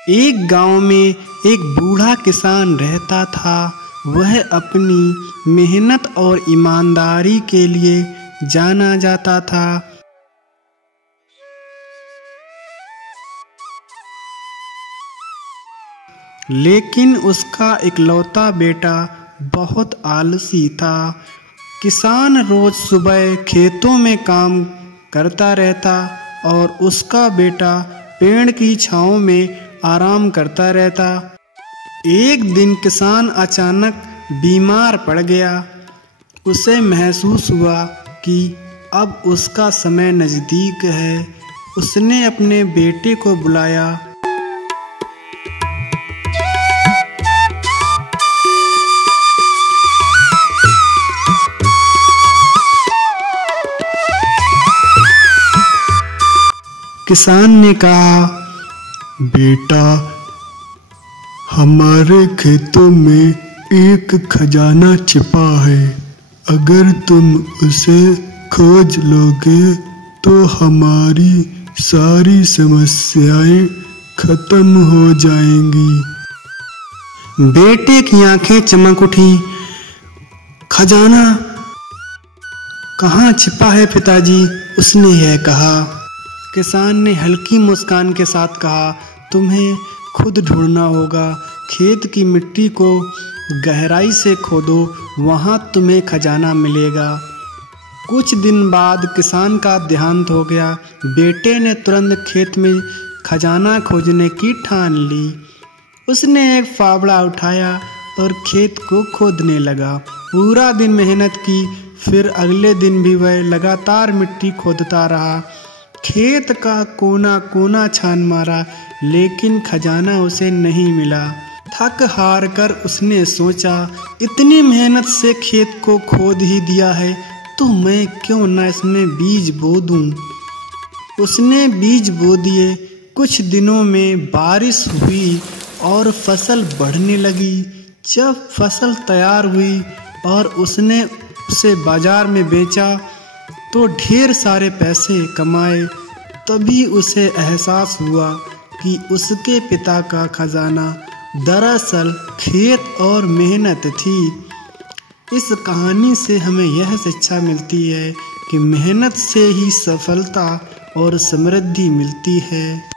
एक गांव में एक बूढ़ा किसान रहता था। वह अपनी मेहनत और ईमानदारी के लिए जाना जाता था। लेकिन उसका इकलौता बेटा बहुत आलसी था। किसान रोज सुबह खेतों में काम करता रहता और उसका बेटा पेड़ की छांव में आराम करता रहता। एक दिन किसान अचानक बीमार पड़ गया। उसे महसूस हुआ कि अब उसका समय नज़दीक है। उसने अपने बेटे को बुलाया। किसान ने कहा, बेटा, हमारे खेतों में एक खजाना छिपा है। अगर तुम उसे खोज लोगे तो हमारी सारी समस्याएं खत्म हो जाएंगी। बेटे की आंखें चमक उठी। खजाना कहाँ छिपा है पिताजी? उसने यह कहा। किसान ने हल्की मुस्कान के साथ कहा, तुम्हें खुद ढूंढना होगा। खेत की मिट्टी को गहराई से खोदो, वहां तुम्हें खजाना मिलेगा। कुछ दिन बाद किसान का देहांत हो गया। बेटे ने तुरंत खेत में खजाना खोजने की ठान ली। उसने एक फावड़ा उठाया और खेत को खोदने लगा। पूरा दिन मेहनत की। फिर अगले दिन भी वह लगातार मिट्टी खोदता रहा। खेत का कोना कोना छान मारा, लेकिन खजाना उसे नहीं मिला। थक हार कर उसने सोचा, इतनी मेहनत से खेत को खोद ही दिया है तो मैं क्यों न इसमें बीज बो दूं। उसने बीज बो दिए। कुछ दिनों में बारिश हुई और फसल बढ़ने लगी। जब फसल तैयार हुई और उसने उसे बाजार में बेचा तो ढेर सारे पैसे कमाए। तभी उसे एहसास हुआ कि उसके पिता का खजाना दरअसल खेत और मेहनत थी। इस कहानी से हमें यह शिक्षा मिलती है कि मेहनत से ही सफलता और समृद्धि मिलती है।